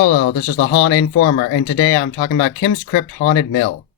Hello, this is the Haunt Informer, and today I'm talking about Kim's Krypt Haunted Mill.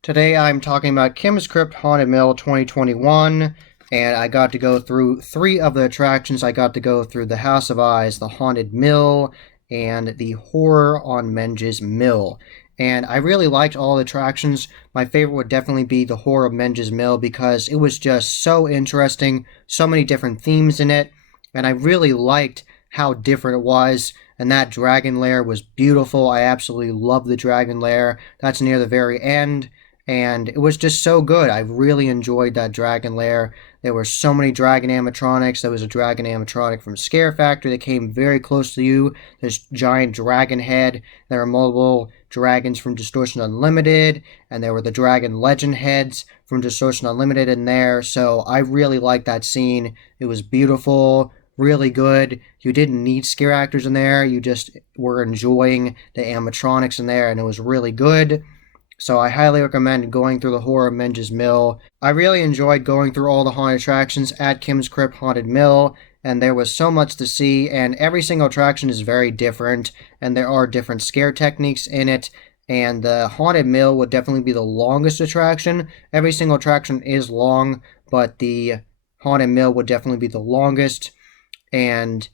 Today I'm talking about Kim's Krypt Haunted Mill 2021, and I got to go through three of the attractions. I got to go through the House of Eyes, the Haunted Mill, and the Horror on Menges Mill. And I really liked all the attractions. My favorite would definitely be the Horror of Menges Mill because it was just so interesting, so many different themes in it, and I really liked how different it was. And that dragon lair was beautiful. I absolutely love the dragon lair. That's near the very end, and it was just so good. I really enjoyed that dragon lair. There were so many dragon animatronics. There was a dragon animatronic from Scare Factory that came very close to you. This giant dragon head. There were multiple dragons from Distortion Unlimited, and there were the dragon legend heads from Distortion Unlimited in there. So I really liked that scene. It was beautiful, really good. You didn't need scare actors in there. You just were enjoying the animatronics in there, and it was really good. So I highly recommend going through the Horror of Menges Mill. I really enjoyed going through all the haunted attractions at Kim's Krypt Haunted Mill, and there was so much to see, and every single attraction is very different, and there are different scare techniques in it. And the Haunted Mill would definitely be the longest attraction. Every single attraction is long, but the Haunted Mill would definitely be the longest. And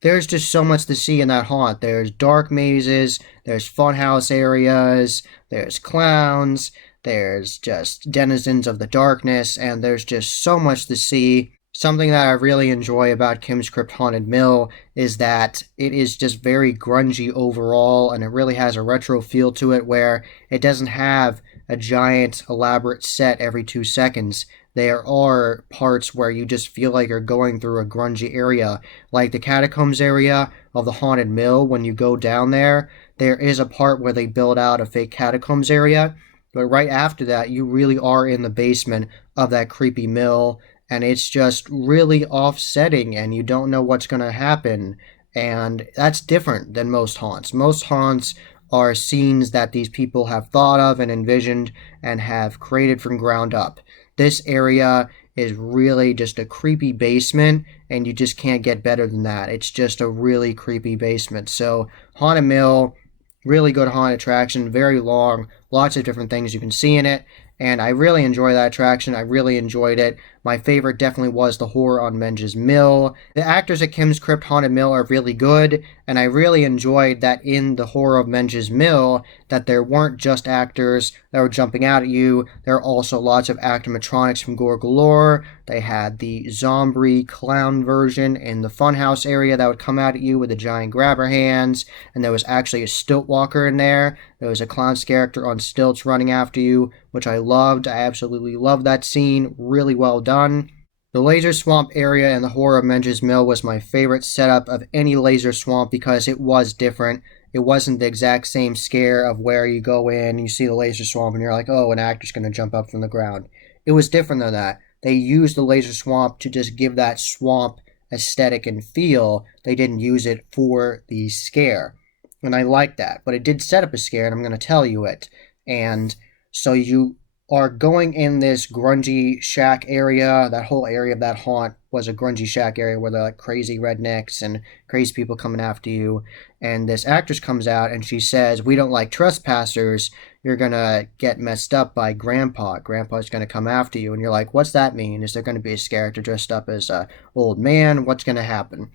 there's just so much to see in that haunt. There's dark mazes, there's funhouse areas, there's clowns, there's just denizens of the darkness, and there's just so much to see. Something that I really enjoy about Kim's Krypt Haunted Mill is that it is just very grungy overall, and it really has a retro feel to it where it doesn't have a giant elaborate set every 2 seconds. There are parts where you just feel like you're going through a grungy area, like the catacombs area of the Haunted Mill. When you go down there, there is a part where they build out a fake catacombs area, but right after that, you really are in the basement of that creepy mill, and it's just really offsetting, and you don't know what's going to happen, and that's different than most haunts. Most haunts are scenes that these people have thought of and envisioned and have created from ground up. This area is really just a creepy basement, and you just can't get better than that. It's just a really creepy basement. So Haunted Mill, really good haunted attraction, very long, lots of different things you can see in it, and I really enjoy that attraction. I really enjoyed it. My favorite definitely was the Horror on Menges Mill. The actors at Kim's Krypt Haunted Mill are really good, and I really enjoyed that in the Horror of Menges Mill that there weren't just actors that were jumping out at you. There are also lots of animatronics from Gore Galore. They had the zombie clown version in the funhouse area that would come out at you with the giant grabber hands, and there was actually a stilt walker in there. There was a clown's character on stilts running after you, which I loved. I absolutely loved that scene. Really well done. The Laser Swamp area in the Horror of Menges Mill was my favorite setup of any Laser Swamp because it was different. It wasn't the exact same scare of where you go in, you see the Laser Swamp, and you're like, oh, an actor's going to jump up from the ground. It was different than that. They used the Laser Swamp to just give that swamp aesthetic and feel. They didn't use it for the scare. And I like that. But it did set up a scare, and I'm going to tell you it. And so you are going in this grungy shack area. That whole area of that haunt was a grungy shack area where they're like crazy rednecks and crazy people coming after you. And this actress comes out and she says, we don't like trespassers. You're going to get messed up by Grandpa. Grandpa's going to come after you. And you're like, what's that mean? Is there going to be a character dressed up as a old man? What's going to happen?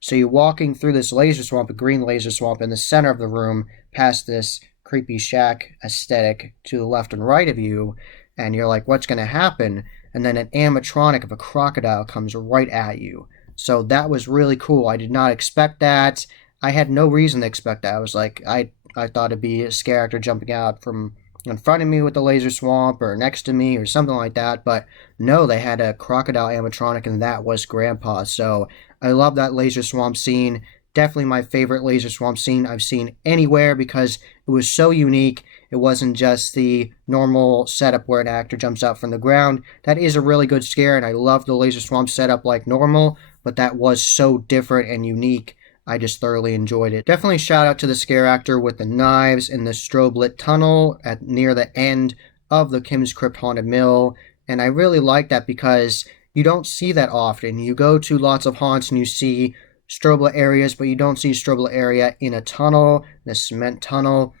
So you're walking through this laser swamp, a green laser swamp, in the center of the room, past this creepy shack aesthetic to the left and right of you, and you're like, what's going to happen? And then an animatronic of a crocodile comes right at you. So that was really cool. I did not expect that. I had no reason to expect that. I was like, I thought it'd be a scare actor jumping out from in front of me with the laser swamp or next to me or something like that, but no, they had a crocodile animatronic, and that was Grandpa. So I love that laser swamp scene. Definitely my favorite laser swamp scene I've seen anywhere because it was so unique. It wasn't just the normal setup where an actor jumps out from the ground. That is a really good scare, and I love the laser swamp setup like normal, but that was so different and unique. I just thoroughly enjoyed it. Definitely shout out to the scare actor with the knives in the strobe lit tunnel near the end of the Kim's Krypt Haunted Mill, and I really like that because you don't see that often. You go to lots of haunts and you see Strobel areas, but you don't see Strobel area in a tunnel, in a cement tunnel.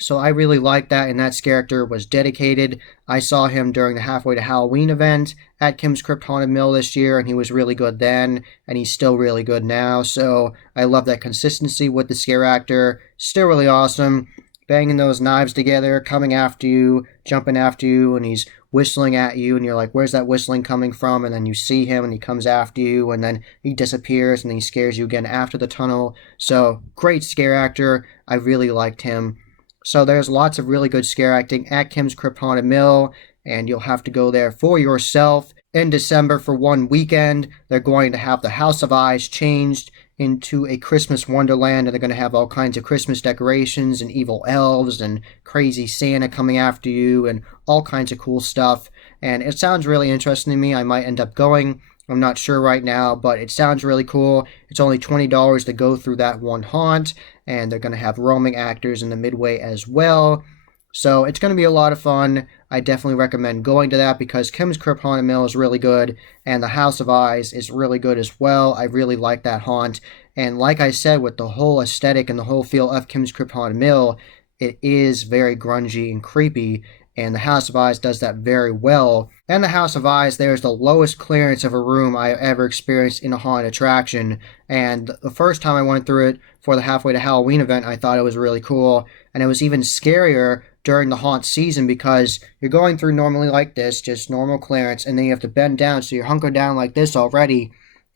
So I really like that, and that character was dedicated. I saw him during the Halfway to Halloween event at Kim's Krypt Haunted Mill this year, and he was really good then, and he's still really good now. So I love that consistency with the scare actor. Still really awesome. Banging those knives together, coming after you, jumping after you, and he's whistling at you, and you're like, where's that whistling coming from? And then you see him, and he comes after you, and then he disappears, and then he scares you again after the tunnel. So, great scare actor. I really liked him. So there's lots of really good scare acting at Kim's Krypt Haunted Mill, and you'll have to go there for yourself. In December for one weekend, they're going to have the House of Eyes changed into a Christmas wonderland, and they're going to have all kinds of Christmas decorations and evil elves and crazy Santa coming after you and all kinds of cool stuff. And it sounds really interesting to me. I might end up going. I'm not sure right now, but it sounds really cool. It's only $20 to go through that one haunt, and they're going to have roaming actors in the midway as well. So it's going to be a lot of fun. I definitely recommend going to that because Kim's Krypt Haunted Mill is really good, and the House of Eyes is really good as well. I really like that haunt. And like I said, with the whole aesthetic and the whole feel of Kim's Krypt Haunted Mill, it is very grungy and creepy, and the House of Eyes does that very well. And the House of Eyes, there's the lowest clearance of a room I have ever experienced in a haunted attraction. And the first time I went through it for the Halfway to Halloween event, I thought it was really cool. And it was even scarier during the haunt season because you're going through normally like this, just normal clearance, and then you have to bend down, so you're hunkered down like this already.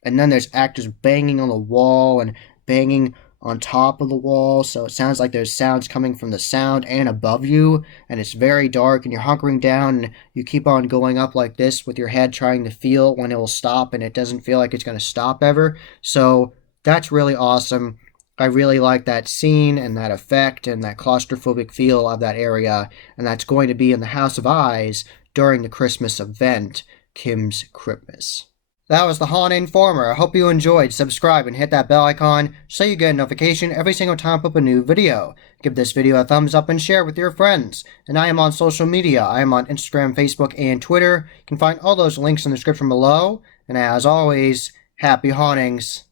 And then there's actors banging on the wall and banging on top of the wall, so it sounds like there's sounds coming from the sound and above you, and it's very dark, and you're hunkering down, and you keep on going up like this with your head trying to feel when it will stop, and it doesn't feel like it's going to stop ever. So that's really awesome. I really like that scene and that effect and that claustrophobic feel of that area, and that's going to be in the House of Eyes during the Christmas event, Kim's Kryptmas. That was the Haunted Informer. I hope you enjoyed. Subscribe and hit that bell icon so you get a notification every single time I put up a new video. Give this video a thumbs up and share with your friends. And I am on social media. I am on Instagram, Facebook, and Twitter. You can find all those links in the description below. And as always, happy hauntings.